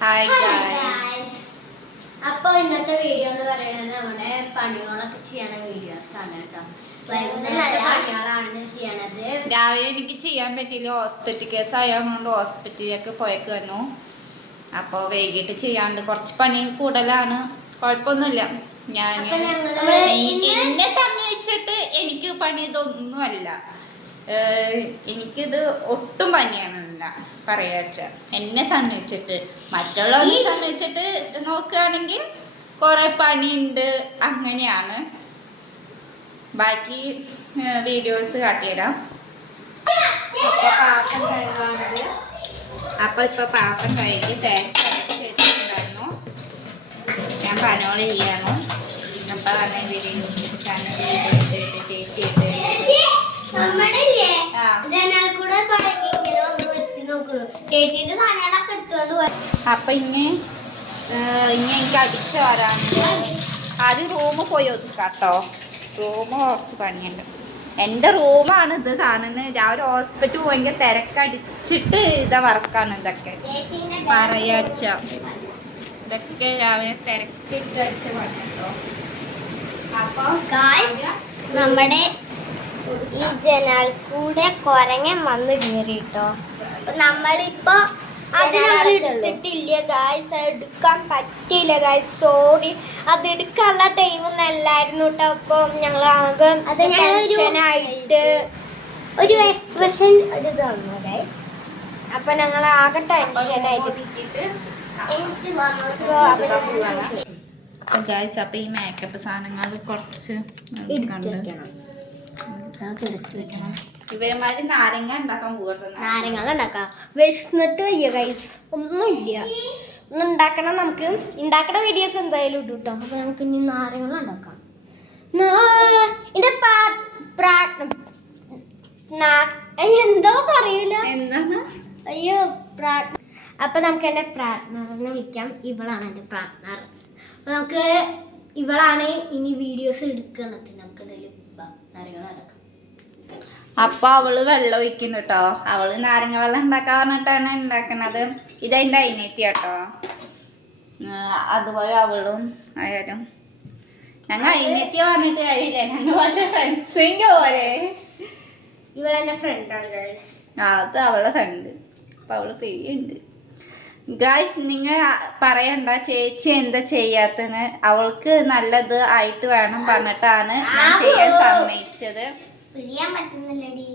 Hi guys. അപ്പോൾ ഇന്നത്തെ video എന്ന് പറയുന്നത് നമ്മുടെ പണികളൊക്കെ ചെയ്യണ വീഡിയോസ് ആണ് കേട്ടോ. വൈകുന്നേരത്തെ പണികളാണ് ചെയ്യണത്. രാവിലെ എനിക്ക് ചെയ്യാൻ പറ്റിയില്ല, ഹോസ്പിറ്റൽ കേസ് ആയതുകൊണ്ട് ഹോസ്പിറ്റലിലേക്ക് പോയേക്ക് വന്നു. അപ്പോൾ വൈകിട്ട് ചെയ്യാണ്ട് കുറച്ച് പണി കൂടുതലാണ്, കുഴപ്പമൊന്നുമില്ല. ഞാൻ എന്നെ സംബന്ധിച്ചിട്ട് എനിക്ക് പണി ഇതൊന്നുമല്ല. എനിക്കിത് ഒട്ടും പണിയാണല്ല പറയാച്ച. എന്നെ സംബന്ധിച്ചിട്ട് മറ്റുള്ളവരെ സംബന്ധിച്ചിട്ട് നോക്കുകയാണെങ്കിൽ കുറെ പണിയുണ്ട്, അങ്ങനെയാണ്. ബാക്കി വീഡിയോസ് കാട്ടിത്തരാം. ഇപ്പൊ പാത്രം കഴുകാറുണ്ട്. ഇപ്പൊ പാത്രം കഴുകി തേച്ച് വെച്ചിട്ടുണ്ടായിരുന്നു. ഞാൻ പണിയോട് ചെയ്യാണ്. അപ്പോഴാണ് യൂട്യൂബ് ചാനൽ ചേച്ചിയിട്ട് അപ്പൊ ഇനി എനിക്ക് അടിച്ചു വരാനുണ്ട്. ആദ്യം റൂമ് പോയി ഒതുക്കാട്ടോ. റൂമ് കുറച്ച് പണിയുണ്ട്. എൻ്റെ റൂമാണ് ഇത് കാണുന്നത്. രാവിലെ ഹോസ്പിറ്റൽ പോയെങ്കിൽ തിരക്കടിച്ചിട്ട് ഇതാ വർക്കാണ് ഇതൊക്കെ പറയാച്ച. ഇതൊക്കെ രാവിലെ തിരക്കിട്ട് അടിച്ച പണിയുണ്ടോ. അപ്പൊ നമ്മുടെ ഈ ജനാൽ കൂടെ കൊരങ്ങൻ വന്ന് കയറിട്ടോ. നമ്മളിപ്പോ അത് നമ്മൾ എടുത്തിട്ടില്ല ഗായ്സ്, എടുക്കാൻ പറ്റിയില്ല ഗായ്സ്, സോറി. അത് എടുക്കാനുള്ള ടൈമൊന്നും അല്ലായിരുന്നു കേട്ടോ. അപ്പൊ ഞങ്ങൾ ആകെ ടെൻഷനായിട്ട് ഒരു എക്സ്പ്രഷൻ ഒരു തന്നു ഗായ്സ്. അപ്പൊ ഞങ്ങൾ ആകെ ടെൻഷനായിട്ട് അപ്പൊ ഈ മേക്കപ്പ് സാധനങ്ങൾ കുറച്ച് ഇവന്മാര് നാരങ്ങ ഉണ്ടാക്കാൻ പോകട്ടെ. നാരങ്ങ ഉണ്ടാക്കാം. വിശന്നിട്ട് വയ്യ ഗൈസ്, ഒന്നുമില്ല. ഒന്ന് ഉണ്ടാക്കണം. നമുക്ക് ഉണ്ടാക്കുന്ന വീഡിയോസ് എന്തായാലും ഇട്ടു കേട്ടോ. അപ്പൊ നമുക്ക് ഇനി നാരങ്ങ ഉണ്ടാക്കാം. എന്തോ പറയൂല, എന്താണ് അയ്യോ അപ്പൊ നമുക്ക് എന്റെ പാർട്ട്ണറിനെ വിളിക്കാം. ഇവളാണ് എന്റെ പാർട്ട്ണർ. അപ്പൊ നമുക്ക് ഇവളാണ് ഇനി വീഡിയോസ് എടുക്കണത്. നമുക്ക് എന്തായാലും നാരങ്ങ ഉണ്ടാക്കാം. അപ്പൊ അവള് വെള്ളം ഒഴിക്കുന്നു കേട്ടോ. അവള് നാരങ്ങ വെള്ളം ഉണ്ടാക്കാൻ പറഞ്ഞിട്ടാണ് ഉണ്ടാക്കുന്നത്. ഇതെന്റെ അനിയത്തി കേട്ടോ. അതുപോലെ അവളും ആയാലും ഞങ്ങൾ അനിയത്തി പറഞ്ഞിട്ട് കാര്യമില്ല, ഞങ്ങൾ പക്ഷെ ഫ്രണ്ട്സിന്റെ പോലെ. ഇവളെന്റെ ഫ്രണ്ടാണ് ഗൈസ്. അത് അവളെ ഫ്രണ്ട്. അപ്പൊ അവള് പേരുണ്ട് ഗായ്സ്. നിങ്ങൾ പറയണ്ട ചേച്ചി എന്താ ചെയ്യാത്തന്ന്. അവൾക്ക് നല്ലത് ആയിട്ട് വേണം പറഞ്ഞിട്ടാണ് ഞാൻ ചെയ്യാൻ സമ്മതിച്ചത്. പിരിയാൻ പറ്റുന്നില്ലടി.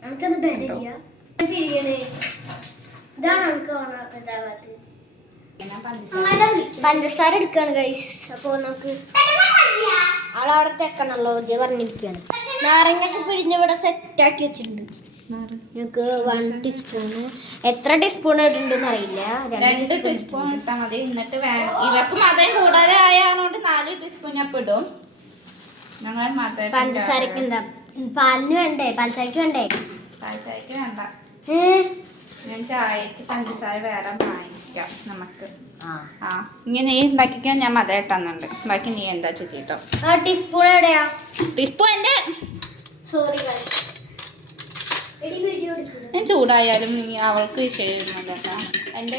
നമുക്കത് ബെഡില്ല. ഇതാണ് നമുക്ക് പഞ്ചസാര എടുക്കാണ് ഗൈസ്. അപ്പൊ നമുക്ക് ആളവിടെ തെക്കണല്ലോ പറഞ്ഞിരിക്കുകയാണ്. നാരങ്ങൊക്കെ പിഴിഞ്ഞ് ഇവിടെ സെറ്റാക്കി വെച്ചിട്ടുണ്ട്. ഞങ്ങൾക്ക് 1 ടീസ്പൂണ്. എത്ര ടീസ്പൂൺ ഇടുന്നുണ്ടെന്ന് അറിയില്ല. 2 ടീസ്പൂൺ ഇട്ടാൽ മതി. എന്നിട്ട് വേണം ഇവക്ക് മതം കൂടുതൽ ആയതുകൊണ്ട് 4 ടീസ്പൂൺ ഞാൻ ഇടും. ഞങ്ങൾ മതം പഞ്ചസാരക്ക് എന്താ പാലിന് വേണ്ടേ, പഞ്ചസാരക്ക് വേണ്ടേ? പഞ്ചസാരക്ക് വേണ്ട. ഞാൻ ചായക്ക് പഞ്ചസാര വേറെ വാങ്ങിക്കാം നമുക്ക്. ഇങ്ങനെ നീ ഉണ്ടാക്കിക്കാൻ ഞാൻ മതം ഇട്ടുന്നുണ്ട്. ബാക്കി നീ എന്താ ചെയ്തോ. ടീസ്പൂൺ എവിടെയാ? ടീസ്പൂൺ എൻ്റെ സോറി. ഞാൻ ചൂടായാലും നീ അവൾക്ക് വിഷയമില്ല കേട്ടോ. എൻ്റെ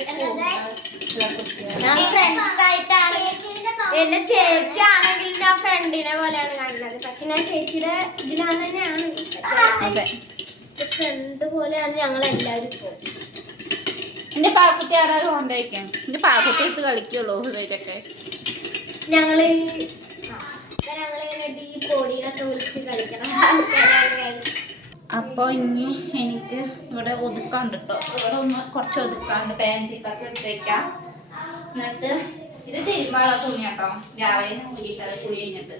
എന്റെ ചേച്ചി ആണെങ്കിൽ ഞാൻ ഫ്രണ്ടിനെ പോലെയാണ് കാണുന്നത്. പക്ഷെ ഞാൻ ചേച്ചിയുടെ ഇതിലാണ് തന്നെയാണ്. അതെ, ഫ്രണ്ട് പോലെയാണ് ഞങ്ങൾ എല്ലാവരും. ഇപ്പോൾ എൻ്റെ പാക്കുട്ടി ആരാരും കൊണ്ടുവയ്ക്കാം. എൻ്റെ പാക്കുട്ടി എടുത്ത് കളിക്കുള്ളൂ ഇവരൊക്കെ. ഞങ്ങളിങ്ങനെ ഈ പൊടിയിലൊക്കെ വിളിച്ച് കളിക്കണം. അപ്പോൾ ഇനി എനിക്ക് ഇവിടെ ഒതുക്കാണ്ട് കേട്ടോ. ഇവിടെ ഒന്ന് കുറച്ച് ഒതുക്കാണ്ട് പാൻചീപ്പൊക്കെ എടുത്തേക്കാം. എന്നിട്ട് ഇത് തിരുമ്പാള തുണി കേട്ടോ. രാവിലെ കൂടിയിട്ടത് കുളി കഴിഞ്ഞിട്ട്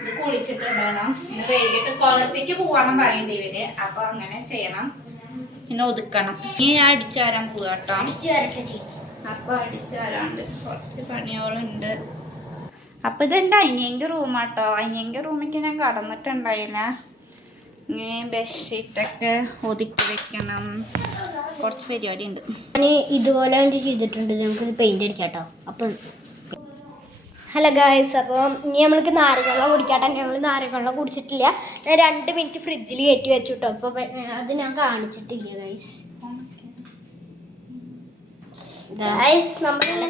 ഇത് കുളിച്ചിട്ടുണ്ടാകണം. ഇന്ന് വൈകിട്ട് കുളത്തേക്ക് പോകണം പറയണ്ട ഇവര്. അപ്പൊ അങ്ങനെ ചെയ്യണം. പിന്നെ ഒതുക്കണം. ഇനി ഞാൻ അടിച്ചു വരാൻ പോവാ കേട്ടോ. അപ്പൊ അടിച്ചു വരാണ്ട് കുറച്ച് പണികളുണ്ട്. അപ്പൊ ഇതെന്റെ അനിയൻ്റെ റൂമാട്ടോ. അനിയൻ്റെ റൂമിലേക്ക് ഞാൻ കടന്നിട്ടുണ്ടായില്ല. ബെഡ്ഷീറ്റൊക്കെ ഒതുക്കി വെക്കണം. കുറച്ച് പരിപാടി ഉണ്ട്. ഞാൻ ഇതുപോലെ ചെയ്തിട്ടുണ്ട്. നമുക്ക് പെയിന്റ് അടിക്കാട്ടോ. അപ്പം ഹലോ ഗായ്സ്, അപ്പോൾ ഇനി നമ്മൾക്ക് നാരങ്ങ കുടിക്കാട്ടെ. ഞങ്ങൾ നാരങ്ങ കുടിച്ചിട്ടില്ല. ഞാൻ 2 മിനിറ്റ് ഫ്രിഡ്ജിൽ കയറ്റി വെച്ചു കേട്ടോ. അപ്പോൾ അത് ഞാൻ കാണിച്ചിട്ടില്ല ഗായ്സ്.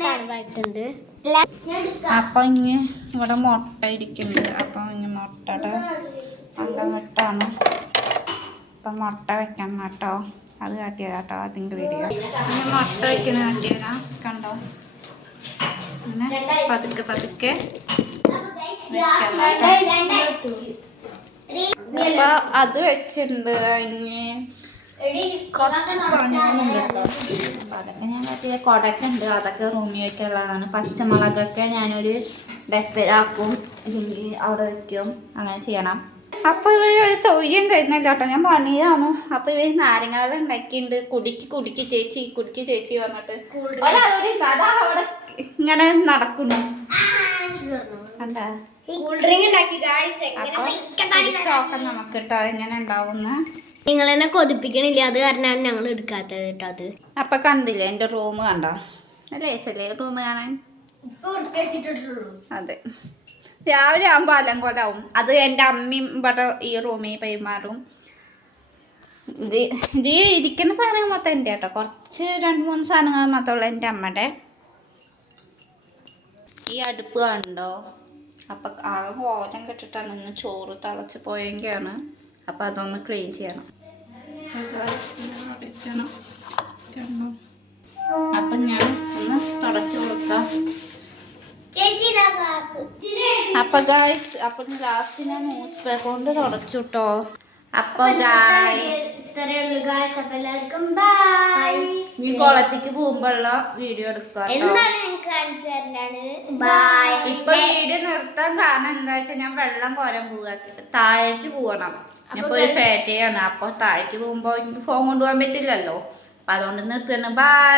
തണുപ്പായിട്ടുണ്ട്. അപ്പൊ ഇനി ഇവിടെ മുട്ട ഇരിക്കുന്നുണ്ട്. അപ്പൊ ഇനി മുട്ടയുടെ അന്തം വിട്ടാണ്. അപ്പൊ മുട്ട വെക്കണം കേട്ടോ. അത് കാട്ടിയതാട്ടോ അതിൻ്റെ വീഡിയോ. ഇനി മുട്ട വെക്കുന്ന കാട്ടിയതാ കണ്ടോ. അങ്ങനെ പതുക്കെ പതുക്കെ അപ്പൊ അത് വെച്ചിട്ടുണ്ട്. ഇനി കുറച്ച് പണികളുണ്ട് കേട്ടോ. അപ്പൊ അതൊക്കെ ഞാൻ പറ്റിയ കൊടക്കുണ്ട്. അതൊക്കെ റൂമിൽ വയ്ക്കുള്ളതാണ്. പച്ചമുളകൊക്കെ ഞാനൊരു ഡെപ്പരാക്കും, ഇല്ലെങ്കിൽ അവിടെ വെക്കും. അങ്ങനെ ചെയ്യണം. അപ്പൊ ഇവർ സൗകര്യം കഴിഞ്ഞല്ലോ കേട്ടോ. ഞാൻ പണിയാണ്. അപ്പൊ ഇവർ നാരങ്ങ വെള്ളം ഉണ്ടാക്കിയിട്ടുണ്ട്. കുടിക്ക് ചേച്ചി പറഞ്ഞിട്ട് ഒരാളോട് അതാ അവിടെ ഇങ്ങനെ നടക്കുന്നു. കണ്ടാ ചോക്കം നമുക്ക് കേട്ടോ എങ്ങനെ ഉണ്ടാവുന്ന. നിങ്ങൾ എന്നെ കൊതിപ്പിക്കണില്ല, അത് കാരണമാണ് ഞങ്ങൾ എടുക്കാത്തത് കേട്ടോ. അത് അപ്പൊ കണ്ടില്ലേ എന്റെ റൂം കണ്ടോ. അല്ലേ റൂം കാണാൻ. അതെ, രാവിലെ ആകുമ്പോൾ അലങ്കോലാവും. അത് എൻ്റെ അമ്മയും ഇവിടെ ഈ റൂമിൽ പെരുമാറും. ഇത് ഇരിക്കുന്ന സാധനങ്ങൾ മൊത്തം ഉണ്ട് കേട്ടോ. കുറച്ച് 2-3 സാധനങ്ങൾ മാത്രമുള്ള എൻ്റെ അമ്മയുടെ. ഈ അടുപ്പ് കണ്ടോ. അപ്പം ആകെ കോലം കെട്ടിട്ടാണ് ഇന്ന് ചോറ് തിളച്ച് പോയെങ്കിലാണ്. അപ്പം അതൊന്ന് ക്ലീൻ ചെയ്യണം. അപ്പം ഞാൻ ഒന്ന് തുടച്ച് കൊടുക്കാം. അപ്പൊ ഗായ്സ്, അപ്പൊ ലാസ്റ്റ് ഞാൻ ന്യൂസ് പേപ്പർ കൊണ്ട് തുടച്ചു കേട്ടോ. അപ്പൊ ഈ കുളത്തേക്ക് പോകുമ്പോഴുള്ള വീഡിയോ എടുക്കാം. ഇപ്പൊ വീഡിയോ നിർത്താൻ കാരണം എന്താ വെച്ചാൽ ഞാൻ വെള്ളം കോരാൻ പോവാക്കിട്ട് താഴേക്ക് പോകണം. ഞാനിപ്പോ ഒരു ഫാറ്റയാണ്. അപ്പൊ താഴേക്ക് പോകുമ്പോ എനിക്ക് ഫോൺ കൊണ്ടുപോകാൻ പറ്റില്ലല്ലോ. അപ്പൊ അതുകൊണ്ട് നിർത്തുന്നു. ബൈ.